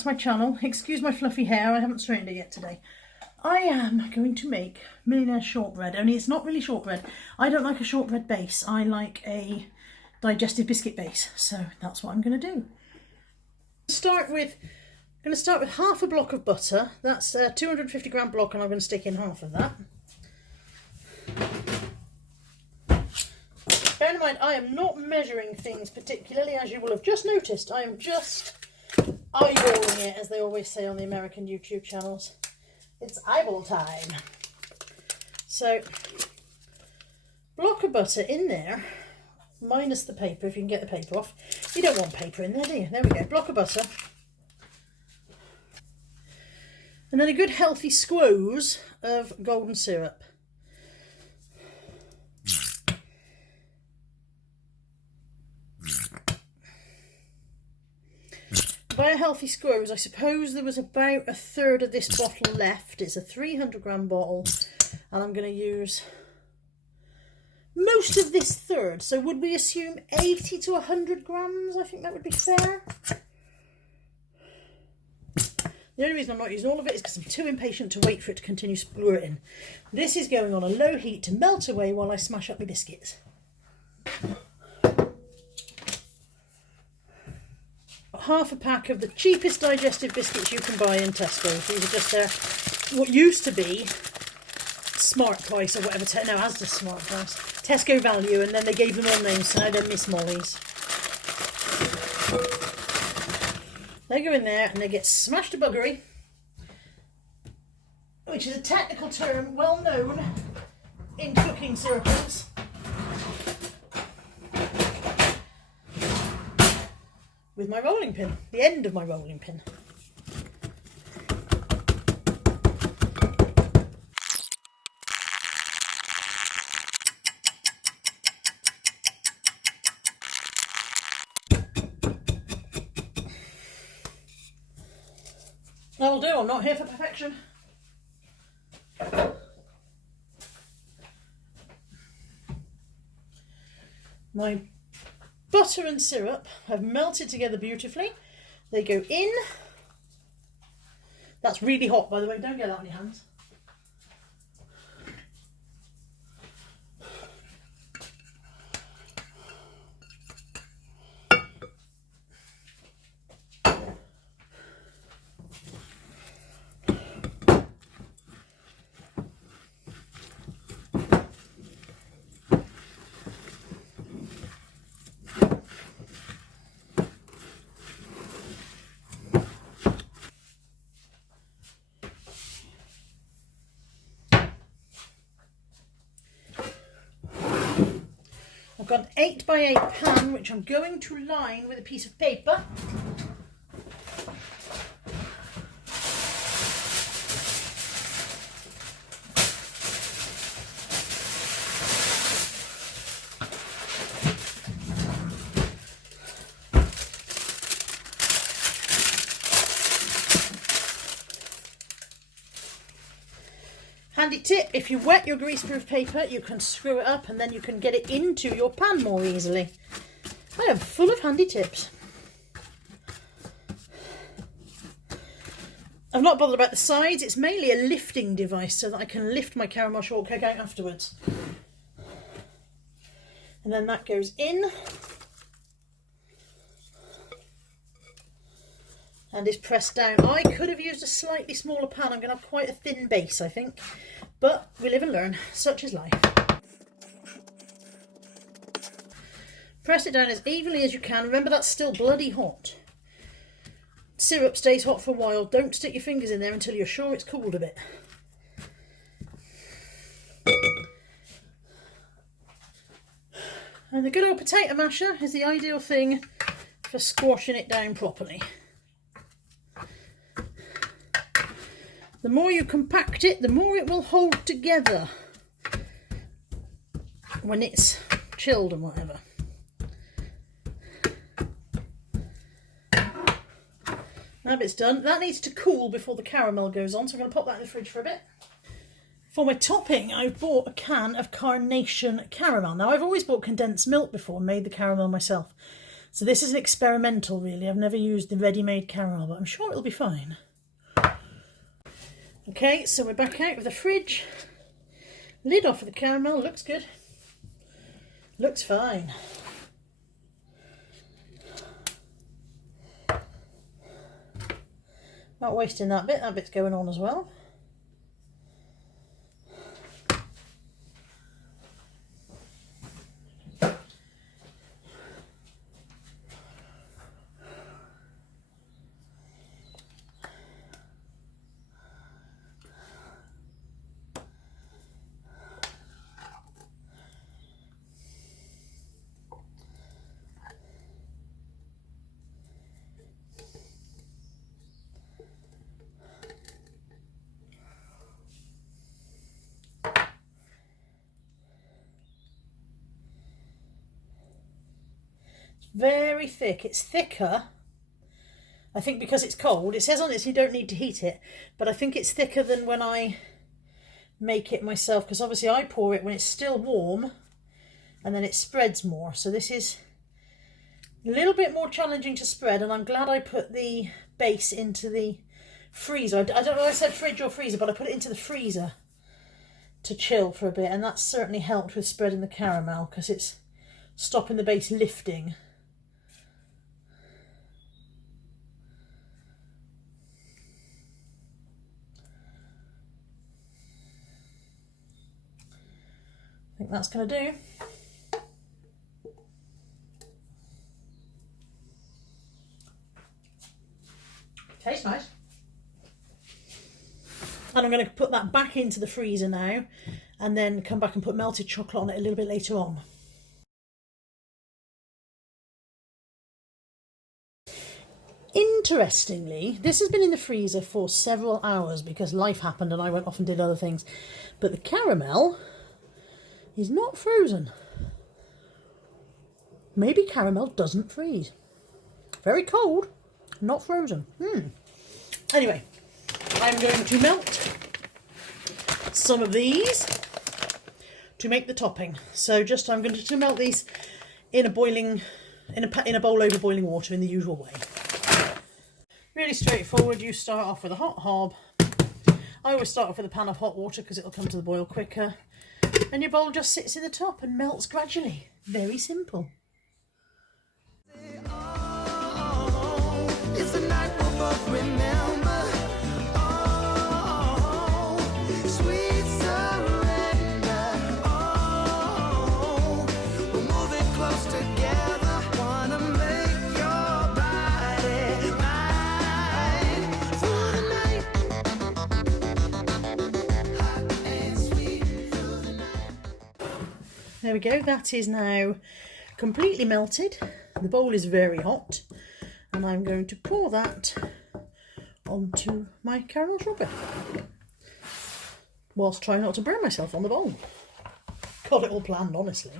to my channel. Excuse my fluffy hair, I haven't straightened it yet today. I am going to make Millionaire'S shortbread, only it's not really shortbread. I don't like a shortbread base, I like a digestive biscuit base, so that's what I'm going to do. I'm going to start with half a block of butter. That's a 250 gram block, and I'm going to stick in half of that. Bear in mind, I am not measuring things particularly, as you will have just noticed. I am just eyeballing it, as they always say on the American YouTube channels. It's eyeball time. So, block of butter in there, minus the paper, if you can get the paper off. You don't want paper in there, do you? There we go, block of butter. And then a good healthy squoze of golden syrup. By a healthy squoze, I suppose there was about a third of this bottle left. It's a 300 gram bottle, and I'm going to use most of this third. So would we assume 80 to 100 grams? I think that would be fair. The only reason I'm not using all of it is because I'm too impatient to wait for it to continue splurting. This is going on a low heat to melt away while I smash up my biscuits. Half a pack of the cheapest digestive biscuits you can buy in Tesco. These are just what used to be Smart Price or whatever. No, Asda Smart Price. Tesco Value, and then they gave them all names, so now they're Miss Molly's. They go in there and they get smashed to buggery, which is a technical term well known in cooking circles. With my rolling pin, the end of my rolling pin. That'll do, I'm not here for perfection. My butter and syrup have melted together beautifully. They go in. That's really hot, by the way, don't get that on your hands. I've got an 8 by 8 pan, which I'm going to line with a piece of paper. Handy tip, if you wet your greaseproof paper, you can screw it up and then you can get it into your pan more easily. I am full of handy tips. I've not bothered about the sides, it's mainly a lifting device so that I can lift my caramel shortcake out afterwards. And then that goes in. And is pressed down. I could have used a slightly smaller pan. I'm going to have quite a thin base, I think. But we live and learn. Such is life. Press it down as evenly as you can. Remember, that's still bloody hot. Syrup stays hot for a while. Don't stick your fingers in there until you're sure it's cooled a bit. And the good old potato masher is the ideal thing for squashing it down properly. The more you compact it, the more it will hold together when it's chilled and whatever. That bit's done. That needs to cool before the caramel goes on, so I'm going to pop that in the fridge for a bit. For my topping, I bought a can of Carnation caramel. Now, I've always bought condensed milk before and made the caramel myself. So this is an experimental, really. I've never used the ready-made caramel, but I'm sure it'll be fine. Okay, so we're back out of the fridge. Lid off of the caramel, looks good. Looks fine. Not wasting that bit's going on as well. Very thick. It's thicker, I think, because it's cold. It says on it you don't need to heat it, but I think it's thicker than when I make it myself, because obviously I pour it when it's still warm and then it spreads more. So this is a little bit more challenging to spread, and I'm glad I put the base into the freezer. I don't know if I said fridge or freezer, but I put it into the freezer to chill for a bit, and that's certainly helped with spreading the caramel because it's stopping the base lifting. I think that's going to do. Tastes nice. And I'm going to put that back into the freezer now and then come back and put melted chocolate on it a little bit later on. Interestingly, this has been in the freezer for several hours because life happened and I went off and did other things. But the caramel is not frozen. Maybe caramel doesn't freeze. Very cold, not frozen. Anyway, I'm going to melt some of these to make the topping. So I'm going to melt these in a bowl over boiling water in the usual way. Really straightforward. You start off with a hot hob. I always start off with a pan of hot water because it'll come to the boil quicker. And your bowl just sits in the top and melts gradually. Very simple. It's the night we'll both remember. Sweet surrender. We're moving close together. Wanna make your body mine through the night. Hot and sweet through the night. There we go. That is now completely melted. The bowl is very hot. And I'm going to pour that onto my caramel strawberry whilst trying not to burn myself on the bowl. Got it all planned, honestly.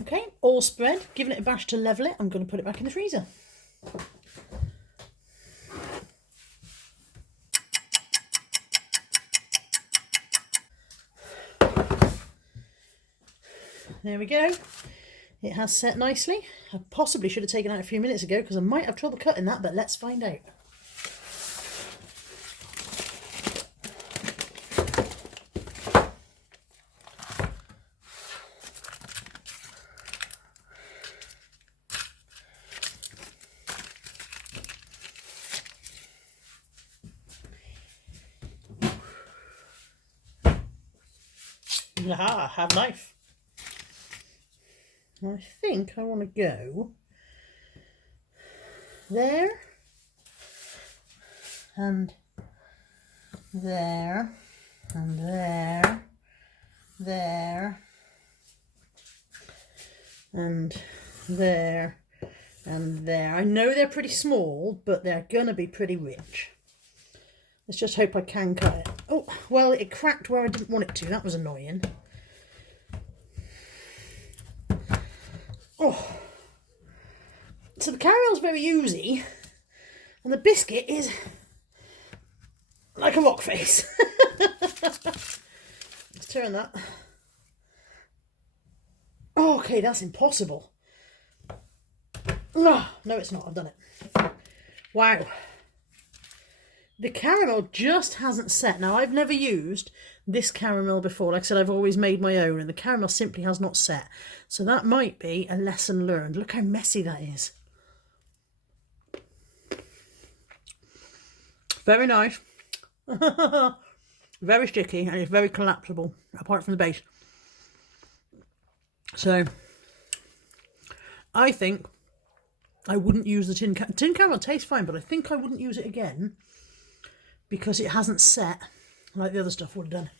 Okay, all spread, giving it a bash to level it. I'm going to put it back in the freezer. There we go. It has set nicely. I possibly should have taken out a few minutes ago because I might have trouble cutting that, but let's find out. Aha, have knife. I think I want to go there and there and there, there and there and there. I know they're pretty small, but they're gonna be pretty rich. Let's just hope I can cut it. Oh, well, it cracked where I didn't want it to. That was annoying. Oh. So the caramel's very oozy, and the biscuit is like a rock face. Let's turn that. Oh, okay, that's impossible. Oh, no, it's not. I've done it. Wow. The caramel just hasn't set. Now, I've never used this caramel before. Like I said, I've always made my own, and the caramel simply has not set. So that might be a lesson learned. Look how messy that is. Very nice. Very sticky, and it's very collapsible, apart from the base. So, I think I wouldn't use the tin caramel. Tin caramel tastes fine, but I think I wouldn't use it again because it hasn't set like the other stuff would have done.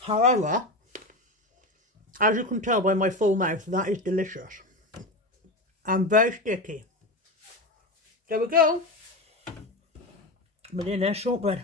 However, as you can tell by my full mouth, that is delicious and very sticky. There we go. Millionaire's shortbread.